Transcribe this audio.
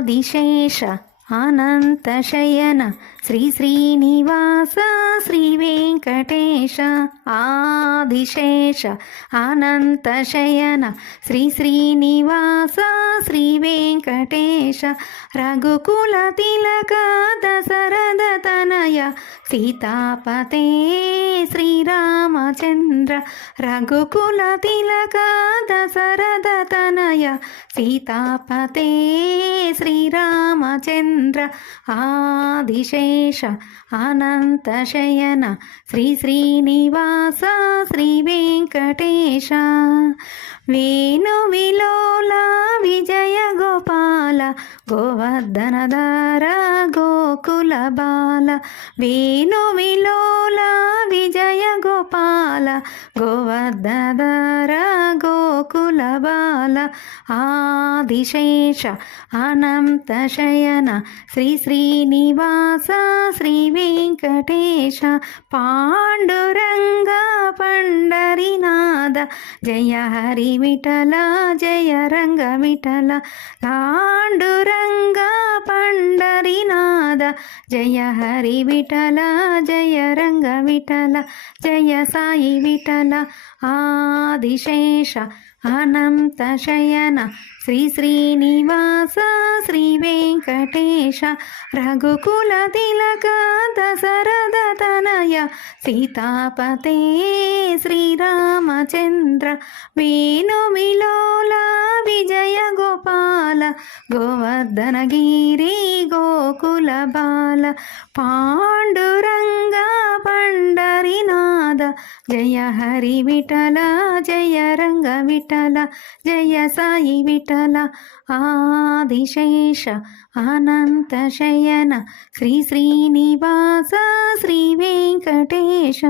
ఆదిశేష అనంతశయన శ్రీ శ్రీనివాస శ్రీ వెంకటేశ ఆదిశేష అనంతశయన శ్రీ శ్రీనివాస శ్రీ వెంకటేశ రఘుకుల తిలక దశరథ తనయ సీతాపతే శ్రీరామచంద్ర రఘుకుల తిలక దశరథ తనయ సీతాపతే శ్రీరామచంద్ర ఆదిశేష అనంతశయన శ్రీ శ్రీనివాస శ్రీ వెంకటేశ వేణు విలోల విజయ గోపాల గోవర్ధనధార గోకుల బాల వేణు విలోల విజయ గోపాల గోవర్ధనధార గోకుల బాల ఆదిశేష అనంతశయన శ్రీ శ్రీనివాస శ్రీ వెంకటేశ పాండురంగ పండరినాథ జయ హరి విఠల జయ రంగ విఠల పాండురంగ పండరినాథ జయ హరి విఠల జయ రంగ విఠల జయ సాయి విఠల ఆదిశేష అనంతశయన శ్రీ శ్రీనివాస శ్రీ వెంకటేశ రఘుకుల తిలక దశరథ తనయ సీతాపతే శ్రీరామచంద్ర వేణు విలోల విజయ గోపాల గోవర్ధనగిరి గోకుల బాల పాండురంగ పండరినాథ జయ హరి విఠల జయ రంగ విఠల జయ సాయి విఠల ఆదిశేష అనంతశయన శ్రీ శ్రీనివాస శ్రీ వెంకటేశ.